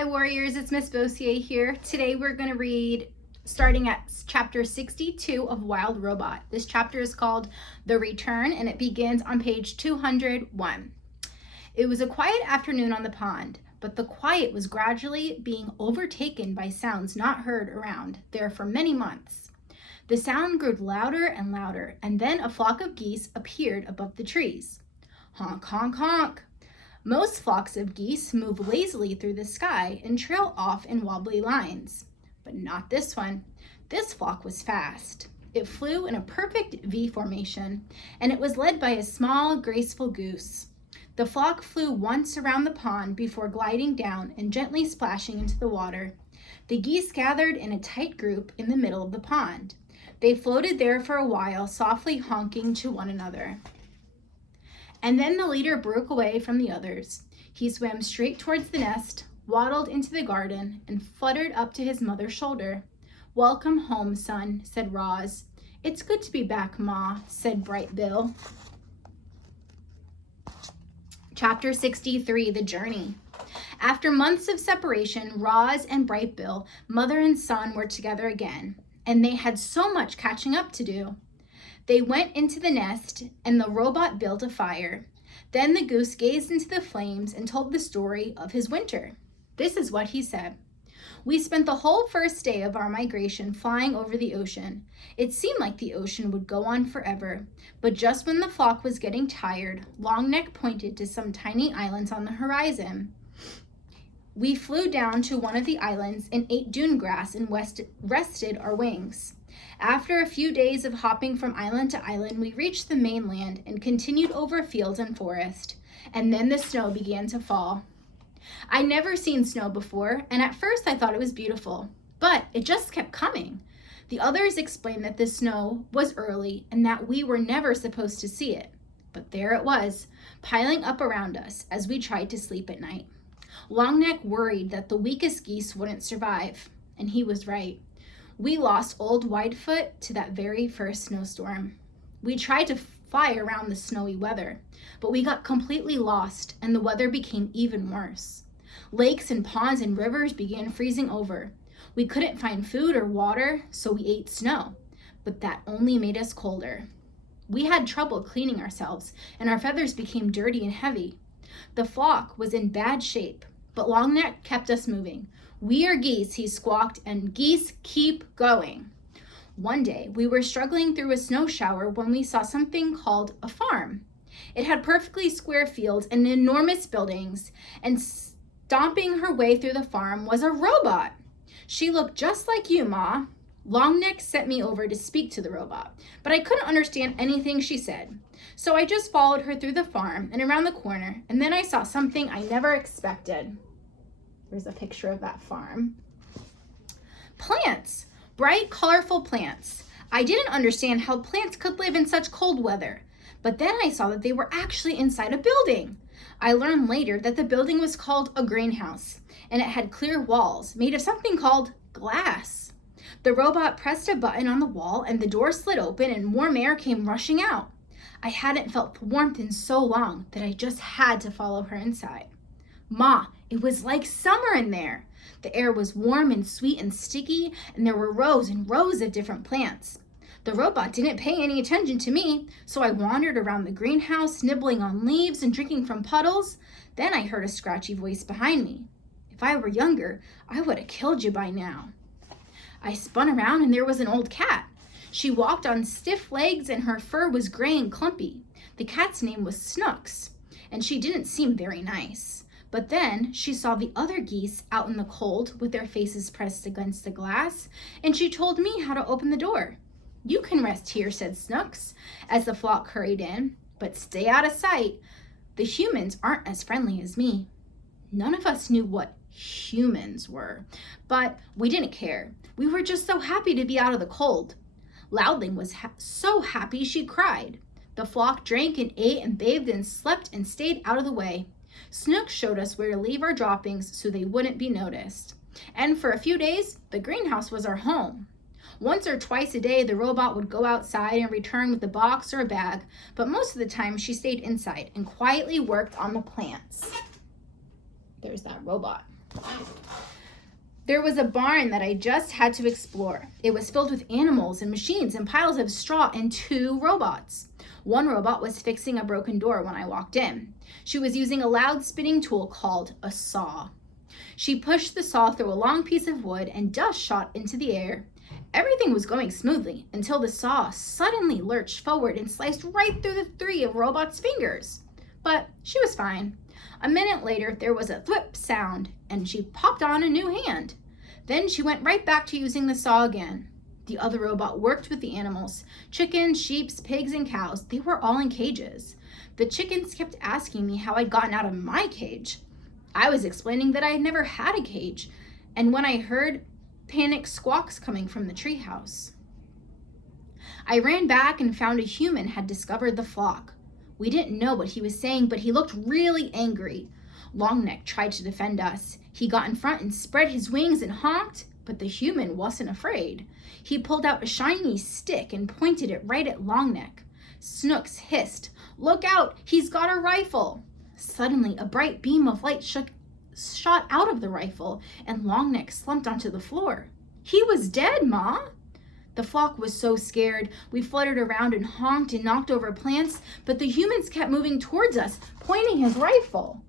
Hi Warriors, it's Miss Bossier here. Today we're going to read starting at chapter 62 of Wild Robot. This chapter is called The Return and it begins on page 201. It was a quiet afternoon on the pond, but the quiet was gradually being overtaken by sounds not heard around there for many months. The sound grew louder and louder, and then a flock of geese appeared above the trees. Honk, honk, honk. Most flocks of geese move lazily through the sky and trail off in wobbly lines, but not this one. This flock was fast. It flew in a perfect V formation, and it was led by a small, graceful goose. The flock flew once around the pond before gliding down and gently splashing into the water. The geese gathered in a tight group in the middle of the pond. They floated there for a while, softly honking to one another. And then the leader broke away from the others. He swam straight towards the nest, waddled into the garden, and fluttered up to his mother's shoulder. "Welcome home, son," said Roz. "It's good to be back, Ma," said Bright Bill. Chapter 63, The Journey. After months of separation, Roz and Bright Bill, mother and son, were together again, and they had so much catching up to do. They went into the nest, and the robot built a fire. Then the goose gazed into the flames and told the story of his winter. This is what he said. "We spent the whole first day of our migration flying over the ocean. It seemed like the ocean would go on forever, but just when the flock was getting tired, Longneck pointed to some tiny islands on the horizon. We flew down to one of the islands and ate dune grass and rested our wings. After a few days of hopping from island to island, we reached the mainland and continued over fields and forest, and then the snow began to fall. I'd never seen snow before, and at first I thought it was beautiful, but it just kept coming. The others explained that the snow was early and that we were never supposed to see it, but there it was, piling up around us as we tried to sleep at night. Longneck worried that the weakest geese wouldn't survive, and he was right. We lost old Whitefoot to that very first snowstorm. We tried to fly around the snowy weather, but we got completely lost and the weather became even worse. Lakes and ponds and rivers began freezing over. We couldn't find food or water, so we ate snow, but that only made us colder. We had trouble cleaning ourselves, and our feathers became dirty and heavy. The flock was in bad shape, but Longneck kept us moving. 'We are geese,' he squawked, 'and geese keep going.' One day, we were struggling through a snow shower when we saw something called a farm. It had perfectly square fields and enormous buildings, and stomping her way through the farm was a robot. She looked just like you, Ma." Longneck sent me over to speak to the robot, but I couldn't understand anything she said. So I just followed her through the farm and around the corner, and then I saw something I never expected. There's a picture of that farm. Plants! Bright, colorful plants. I didn't understand how plants could live in such cold weather, but then I saw that they were actually inside a building. I learned later that the building was called a greenhouse, and it had clear walls made of something called glass. The robot pressed a button on the wall, and the door slid open and warm air came rushing out. I hadn't felt warmth in so long that I just had to follow her inside. Ma, it was like summer in there. The air was warm and sweet and sticky, and there were rows and rows of different plants. The robot didn't pay any attention to me, so I wandered around the greenhouse, nibbling on leaves and drinking from puddles. Then I heard a scratchy voice behind me. If I were younger, I would have killed you by now. I spun around and there was an old cat. She walked on stiff legs and her fur was gray and clumpy. The cat's name was Snooks, and she didn't seem very nice. But then she saw the other geese out in the cold with their faces pressed against the glass, and she told me how to open the door. 'You can rest here,' said Snooks, as the flock hurried in, 'but stay out of sight. The humans aren't as friendly as me.' None of us knew what humans were, but we didn't care. We were just so happy to be out of the cold. Loudling was so happy she cried. The flock drank and ate and bathed and slept and stayed out of the way. Snooks showed us where to leave our droppings so they wouldn't be noticed. And for a few days, the greenhouse was our home. Once or twice a day, the robot would go outside and return with a box or a bag, but most of the time she stayed inside and quietly worked on the plants." There's that robot. There was a barn that I just had to explore. It was filled with animals and machines and piles of straw and 2 robots. One robot was fixing a broken door when I walked in. She was using a loud spinning tool called a saw. She pushed the saw through a long piece of wood and dust shot into the air. Everything was going smoothly until the saw suddenly lurched forward and sliced right through the 3 of Robot's fingers. But she was fine. A minute later, there was a thwip sound, and she popped on a new hand. Then she went right back to using the saw again. The other robot worked with the animals. Chickens, sheep, pigs, and cows. They were all in cages. The chickens kept asking me how I'd gotten out of my cage. I was explaining that I had never had a cage, and when I heard panicked squawks coming from the treehouse, I ran back and found a human had discovered the flock. We didn't know what he was saying, but he looked really angry. Longneck tried to defend us. He got in front and spread his wings and honked, but the human wasn't afraid. He pulled out a shiny stick and pointed it right at Longneck. Snooks hissed, "Look out, he's got a rifle!" Suddenly, a bright beam of light shot out of the rifle, and Longneck slumped onto the floor. He was dead, Ma! The flock was so scared. We fluttered around and honked and knocked over plants, but the humans kept moving towards us, pointing his rifle.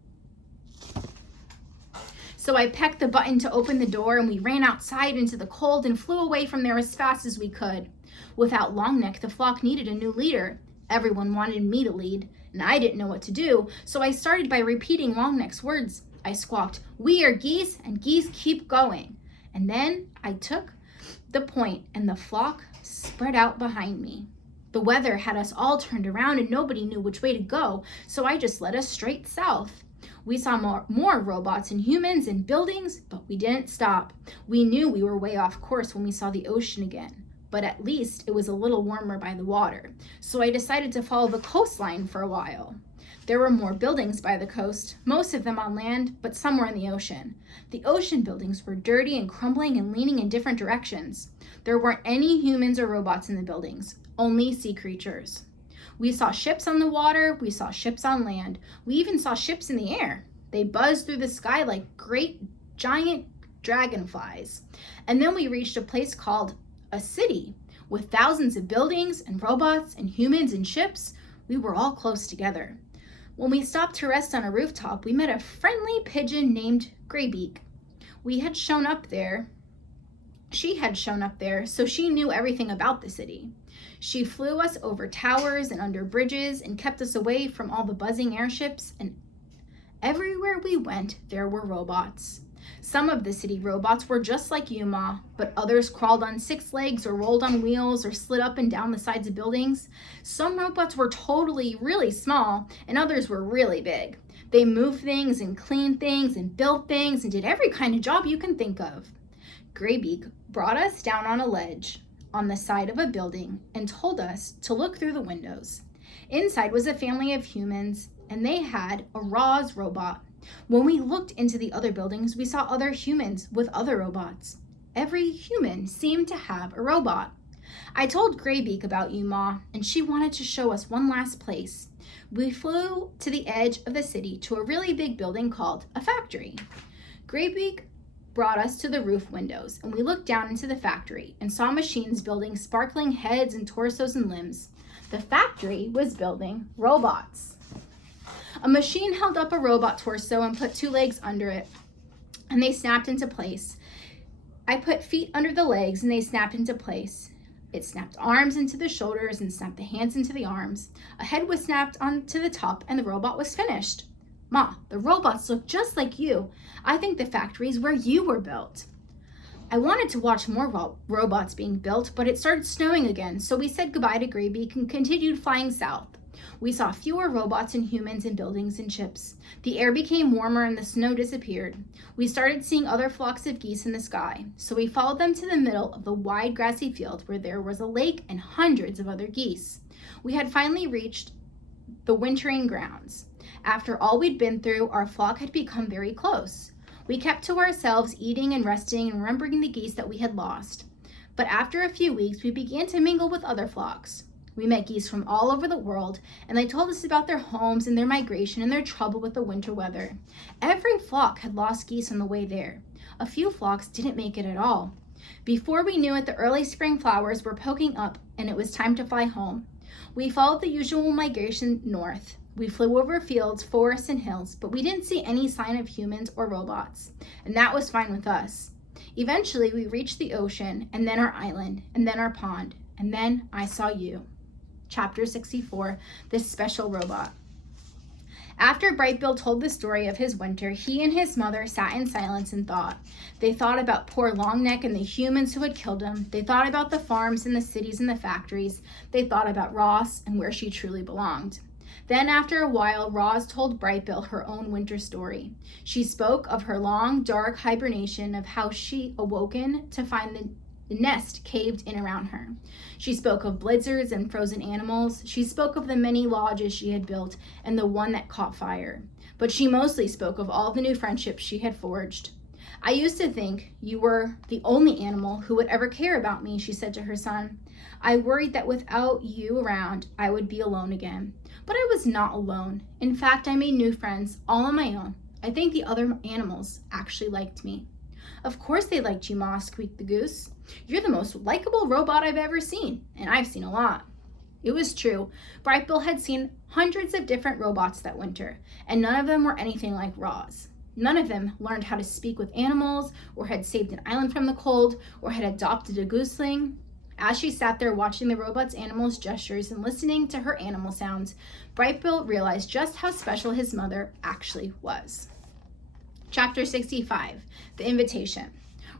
So I pecked the button to open the door, and we ran outside into the cold and flew away from there as fast as we could. Without Longneck, the flock needed a new leader. Everyone wanted me to lead, and I didn't know what to do, so I started by repeating Longneck's words. I squawked, "We are geese, and geese keep going." And then I took the point, and the flock spread out behind me. The weather had us all turned around, and nobody knew which way to go, so I just led us straight south. We saw more robots and humans and buildings, but we didn't stop. We knew we were way off course when we saw the ocean again, but at least it was a little warmer by the water, so I decided to follow the coastline for a while. There were more buildings by the coast, most of them on land, but some were in the ocean. The ocean buildings were dirty and crumbling and leaning in different directions. There weren't any humans or robots in the buildings, only sea creatures. We saw ships on the water, we saw ships on land, we even saw ships in the air. They buzzed through the sky like great giant dragonflies. And then we reached a place called a city with thousands of buildings and robots and humans and ships. We were all close together. When we stopped to rest on a rooftop, we met a friendly pigeon named Graybeak. She had shown up there, so she knew everything about the city. She flew us over towers and under bridges and kept us away from all the buzzing airships, and everywhere we went, there were robots. Some of the city robots were just like you, Ma, but others crawled on 6 legs or rolled on wheels or slid up and down the sides of buildings. Some robots were totally really small, and others were really big. They moved things and cleaned things and built things and did every kind of job you can think of. Graybeak brought us down on a ledge on the side of a building and told us to look through the windows. Inside was a family of humans, and they had a Roz robot. When we looked into the other buildings, we saw other humans with other robots. Every human seemed to have a robot. I told Graybeak about you, Ma, and she wanted to show us one last place. We flew to the edge of the city to a really big building called a factory. Graybeak brought us to the roof windows, and we looked down into the factory and saw machines building sparkling heads and torsos and limbs. The factory was building robots. A machine held up a robot torso and put 2 legs under it, and they snapped into place. I put feet under the legs, and they snapped into place. It snapped arms into the shoulders and snapped the hands into the arms. A head was snapped onto the top, and the robot was finished. Ma, the robots look just like you. I think the factory is where you were built. I wanted to watch more robots being built, but it started snowing again, so we said goodbye to Graybeak and continued flying south. We saw fewer robots and humans and buildings and ships. The air became warmer and the snow disappeared. We started seeing other flocks of geese in the sky, so we followed them to the middle of the wide grassy field where there was a lake and hundreds of other geese. We had finally reached the wintering grounds. After all we'd been through, our flock had become very close. We kept to ourselves, eating and resting and remembering the geese that we had lost. But after a few weeks, we began to mingle with other flocks. We met geese from all over the world, and they told us about their homes and their migration and their trouble with the winter weather. Every flock had lost geese on the way there. A few flocks didn't make it at all. Before we knew it, the early spring flowers were poking up, and it was time to fly home. We followed the usual migration north. We flew over fields, forests, and hills, but we didn't see any sign of humans or robots, and that was fine with us. Eventually, we reached the ocean, and then our island, and then our pond, and then I saw you. Chapter 64, This Special Robot. After Brightbill told the story of his winter, he and his mother sat in silence and thought. They thought about poor Longneck and the humans who had killed him. They thought about the farms and the cities and the factories. They thought about Ross and where she truly belonged. Then after a while, Roz told Brightbill her own winter story. She spoke of her long, dark hibernation, of how she awoken to find the nest caved in around her. She spoke of blizzards and frozen animals. She spoke of the many lodges she had built and the one that caught fire. But she mostly spoke of all the new friendships she had forged. I used to think you were the only animal who would ever care about me, she said to her son. I worried that without you around, I would be alone again. But I was not alone. In fact, I made new friends all on my own. I think the other animals actually liked me. Of course they liked you, Ma, squeaked the goose. You're the most likable robot I've ever seen, and I've seen a lot. It was true. Brightbill had seen hundreds of different robots that winter, and none of them were anything like Roz. None of them learned how to speak with animals, or had saved an island from the cold, or had adopted a gooseling. As she sat there watching the robot's animals' gestures and listening to her animal sounds, Brightbill realized just how special his mother actually was. Chapter 65, The Invitation.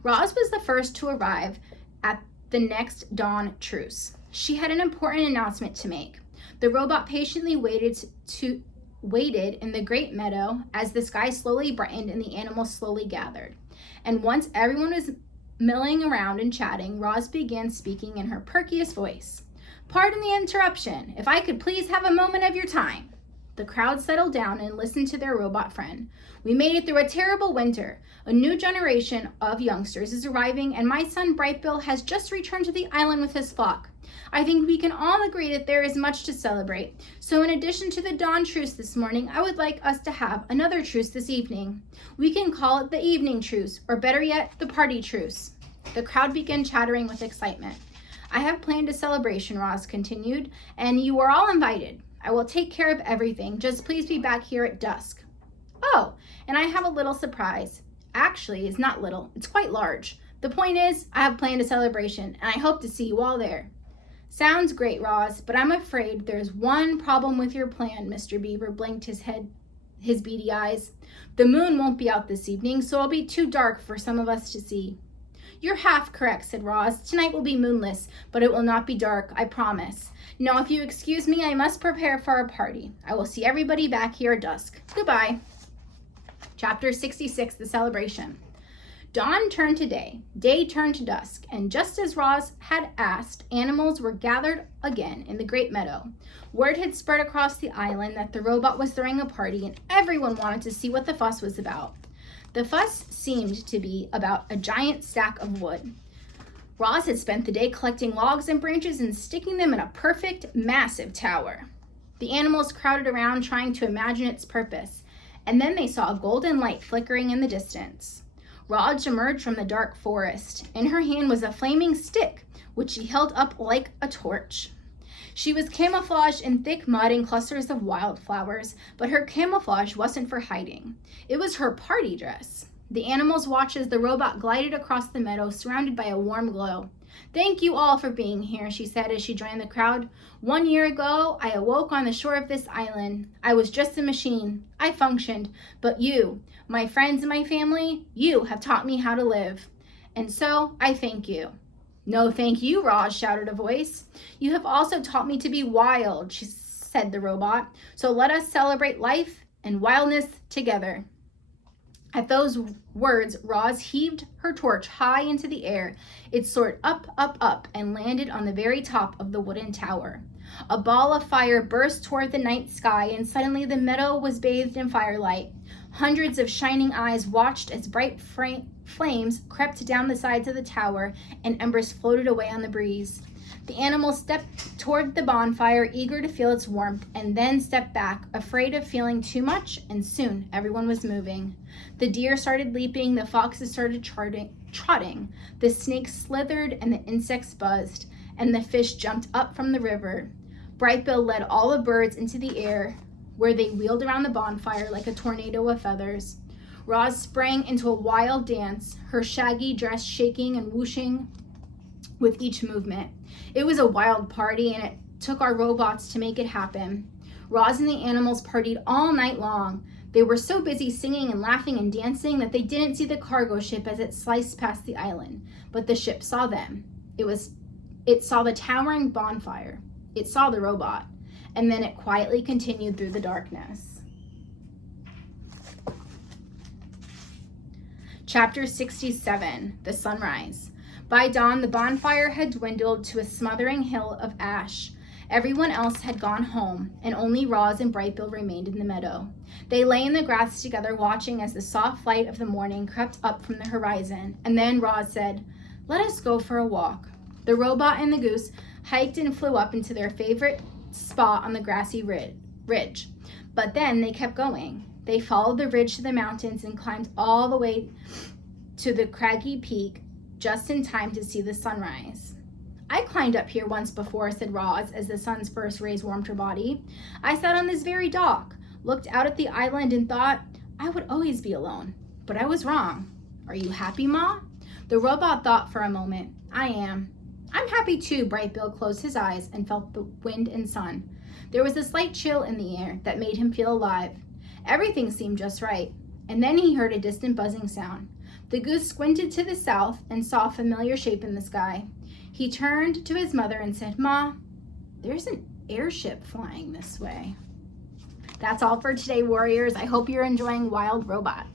Roz was the first to arrive at the next dawn truce. She had an important announcement to make. The robot patiently waited in the great meadow as the sky slowly brightened and the animals slowly gathered. And once everyone was milling around and chatting, Roz began speaking in her perkiest voice. Pardon the interruption. If I could please have a moment of your time. The crowd settled down and listened to their robot friend. We made it through a terrible winter. A new generation of youngsters is arriving, and my son Brightbill has just returned to the island with his flock. I think we can all agree that there is much to celebrate. So in addition to the dawn truce this morning, I would like us to have another truce this evening. We can call it the evening truce, or better yet, the party truce. The crowd began chattering with excitement. I have planned a celebration, Roz continued, and you are all invited. I will take care of everything. Just please be back here at dusk. Oh, and I have a little surprise. Actually, it's not little. It's quite large. The point is, I have planned a celebration, and I hope to see you all there. Sounds great, Roz, but I'm afraid there's one problem with your plan, Mr. Beaver blinked his beady eyes. The moon won't be out this evening, so it'll be too dark for some of us to see. You're half correct, said Roz. Tonight will be moonless, but it will not be dark, I promise. Now, if you excuse me, I must prepare for our party. I will see everybody back here at dusk. Goodbye. Chapter 66, The Celebration. Dawn turned to day turned to dusk, and just as Roz had asked, animals were gathered again in the great meadow. Word had spread across the island that the robot was throwing a party, and everyone wanted to see what the fuss was about. The fuss seemed to be about a giant stack of wood. Roz had spent the day collecting logs and branches and sticking them in a perfect, massive tower. The animals crowded around trying to imagine its purpose, and then they saw a golden light flickering in the distance. Roz emerged from the dark forest. In her hand was a flaming stick, which she held up like a torch. She was camouflaged in thick mud and clusters of wildflowers, but her camouflage wasn't for hiding. It was her party dress. The animals watched as the robot glided across the meadow, surrounded by a warm glow. Thank you all for being here, she said as she joined the crowd. 1 year ago, I awoke on the shore of this island. I was just a machine. I functioned, but you, my friends and my family, you have taught me how to live. And so, I thank you. No, thank you, Roz, shouted a voice. You have also taught me to be wild, said the robot. So let us celebrate life and wildness together. At those words, Roz heaved her torch high into the air. It soared up, up, up, and landed on the very top of the wooden tower. A ball of fire burst toward the night sky, and suddenly the meadow was bathed in firelight. Hundreds of shining eyes watched as bright flames crept down the sides of the tower, and embers floated away on the breeze. The animal stepped toward the bonfire, eager to feel its warmth, and then stepped back, afraid of feeling too much, and soon everyone was moving. The deer started leaping, the foxes started trotting, the snakes slithered, and the insects buzzed, and the fish jumped up from the river. Brightbill led all the birds into the air, where they wheeled around the bonfire like a tornado of feathers. Roz sprang into a wild dance, her shaggy dress shaking and whooshing with each movement. It was a wild party, and it took our robots to make it happen. Roz and the animals partied all night long. They were so busy singing and laughing and dancing that they didn't see the cargo ship as it sliced past the island. But the ship saw them. It saw the towering bonfire. It saw the robot. And then it quietly continued through the darkness. Chapter 67, The Sunrise. By dawn, the bonfire had dwindled to a smothering hill of ash. Everyone else had gone home, and only Roz and Brightbill remained in the meadow. They lay in the grass together, watching as the soft light of the morning crept up from the horizon. And then Roz said, "Let us go for a walk." The robot and the goose hiked and flew up into their favorite spot on the grassy ridge. But then they kept going. They followed the ridge to the mountains and climbed all the way to the craggy peak, just in time to see the sunrise. "I climbed up here once before," said Roz, as the sun's first rays warmed her body. "I sat on this very dock, looked out at the island, and thought I would always be alone. But I was wrong. Are you happy, Ma?" The robot thought for a moment. "I am." "I'm happy too." Brightbill closed his eyes and felt the wind and sun. There was a slight chill in the air that made him feel alive. Everything seemed just right. And then he heard a distant buzzing sound. The goose squinted to the south and saw a familiar shape in the sky. He turned to his mother and said, "Ma, there's an airship flying this way." That's all for today, warriors. I hope you're enjoying Wild Robot.